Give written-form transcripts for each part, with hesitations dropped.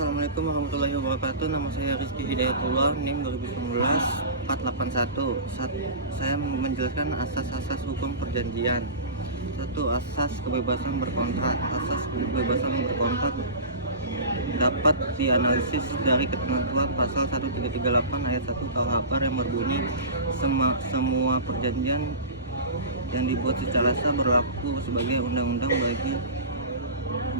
Assalamualaikum warahmatullahi wabarakatuh. Nama saya Rizky Hidayatullah, NIM 2019 481. Saya menjelaskan asas-asas hukum perjanjian. 1. Asas kebebasan berkontrak. Asas kebebasan berkontrak dapat dianalisis dari ketentuan pasal 1338 ayat 1 KUHP yang berbunyi semua perjanjian yang dibuat secara sah berlaku sebagai undang-undang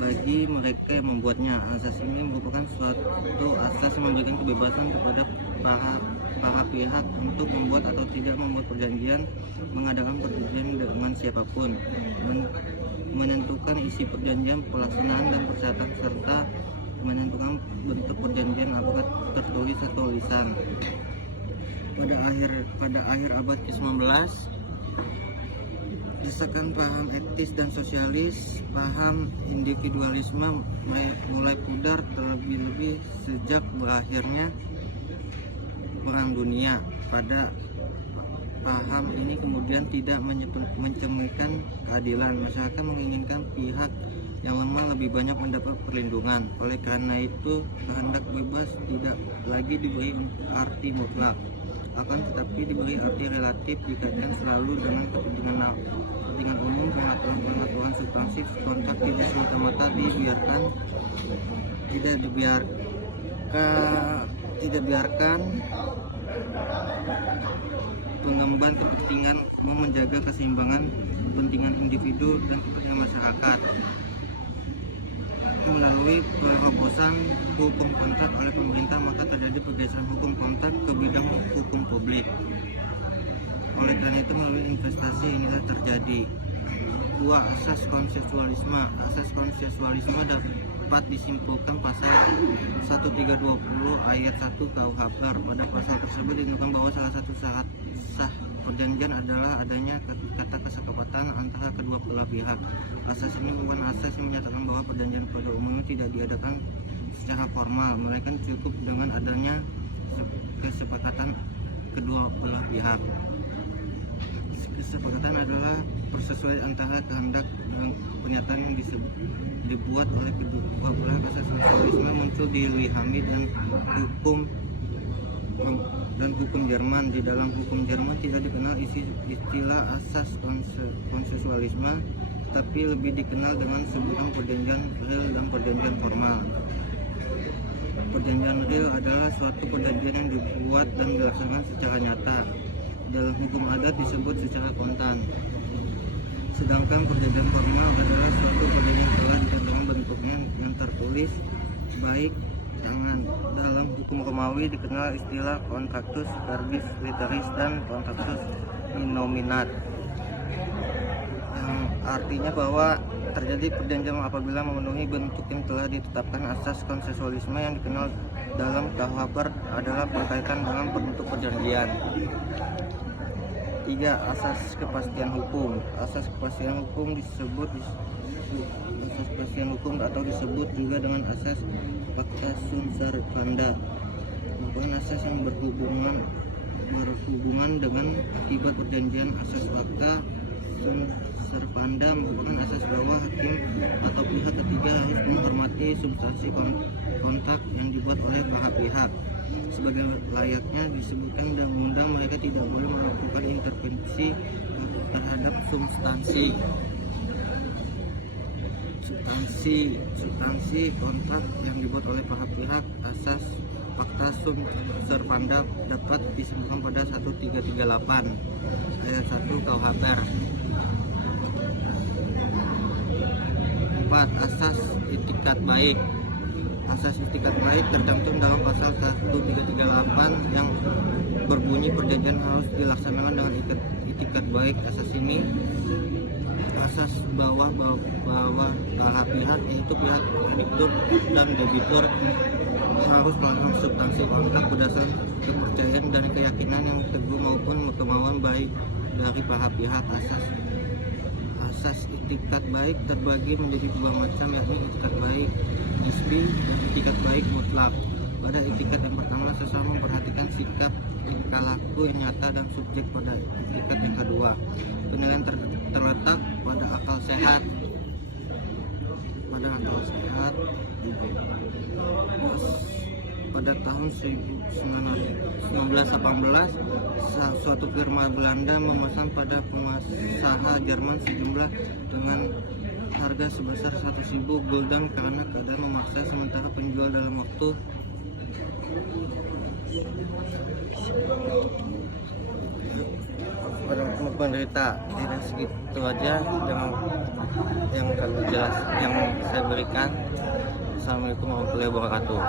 bagi mereka yang membuatnya. Asas ini merupakan suatu asas yang memberikan kebebasan kepada para pihak untuk membuat atau tidak membuat perjanjian, mengadakan perjanjian dengan siapapun, menentukan isi perjanjian, pelaksanaan dan persyaratan, serta menentukan bentuk perjanjian apakah tertulis atau lisan. Pada akhir abad ke-19, desakan paham etis dan sosialis, paham individualisme mulai pudar, terlebih-lebih sejak berakhirnya Perang Dunia. Pada paham ini kemudian tidak mencerminkan keadilan. Masyarakat menginginkan pihak yang lemah lebih banyak mendapat perlindungan. Oleh karena itu, kehendak bebas tidak lagi diberi arti mutlak, akan tetapi diberi arti relatif, dikaitkan selalu dengan kepentingan umum. Pengaturan substansi kontrak tidak semata-mata tidak biarkan pengemban kepentingan umum, menjaga keseimbangan kepentingan individu dan kepentingan masyarakat. Melalui perobosan hukum kontrak oleh pemerintah, maka terjadi pergeseran hukum kontrak ke bidang hukum publik. Oleh karena itu, melalui investasi inilah terjadi. 2. Asas konsensualisme. Asas konsensualisme dapat disimpulkan pasal 1320 ayat 1 KUHP. Pada pasal tersebut ditentukan bahwa salah satu syarat sah perjanjian adalah adanya kata kesepakatan antara kedua belah pihak. Asas ini bukan asas yang menyatakan bahwa perjanjian pada umumnya tidak diadakan secara formal, melainkan cukup dengan adanya kesepakatan kedua belah pihak. Kesepakatan adalah persesuaian antara kehendak dan pernyataan yang dibuat oleh kedua belah. Asas konsensualisme muncul di Wilhelm dan hukum Jerman. Di dalam hukum Jerman tidak dikenal istilah asas konsensualisme, tetapi lebih dikenal dengan sebutan perjanjian real dan perjanjian formal. Perjanjian real adalah suatu perjanjian yang dibuat dan dilaksanakan secara nyata. Dalam hukum adat disebut secara kontan. Sedangkan perjanjian formal adalah suatu perjanjian yang telah ditandatangani bentuknya yang tertulis, baik tangan. Dalam hukum Romawi dikenal istilah contractus verbis litteris dan contractus innominat, yang artinya bahwa terjadi perjanjian apabila memenuhi bentuk yang telah ditetapkan. Asas konsensualisme yang dikenal dalam KUHP adalah berkaitan dengan bentuk perjanjian. 3. Asas kepastian hukum. Asas kepastian hukum atau disebut juga dengan asas pacta sunt servanda, merupakan asas yang berhubungan dengan akibat perjanjian. Asas pacta sunt servanda merupakan asas bahwa hakim atau pihak ketiga harus menghormati substansi kontrak yang dibuat oleh para pihak. Sebagai layaknya disebutkan dalam undang, mereka tidak boleh melakukan intervensi terhadap substansi kontrak yang dibuat oleh para pihak. Asas pacta sunt servanda dapat disebutkan pada 1338 ayat 1 KUHP. 4. Asas itikat baik. Asas itikat baik tercantum dalam pasal 1338 yang berbunyi perjanjian harus dilaksanakan dengan itikat baik. Asas ini asas bahwa para pihak, yaitu pihak kreditur dan debitur, harus melakukan substansi kontrak berdasarkan kepercayaan dan keyakinan yang teguh maupun kemauan baik dari para pihak. Asas itikat baik terbagi menjadi dua macam, yakni itikat baik nisbi dan itikat baik mutlak. Pada itikat yang pertama, seseorang memperhatikan sikap tingkah laku yang nyata dan subjek. Pada itikat yang kedua, penilaian terletak pada akal sehat. pada tahun 1918 suatu firma Belanda memesan pada pengusaha Jerman sejumlah dengan harga sebesar 1.000 gulden karena keadaan memaksa, sementara penjual dalam waktu penderita. Tidak segitu aja dengan yang saya berikan. Assalamualaikum warahmatullahi wabarakatuh.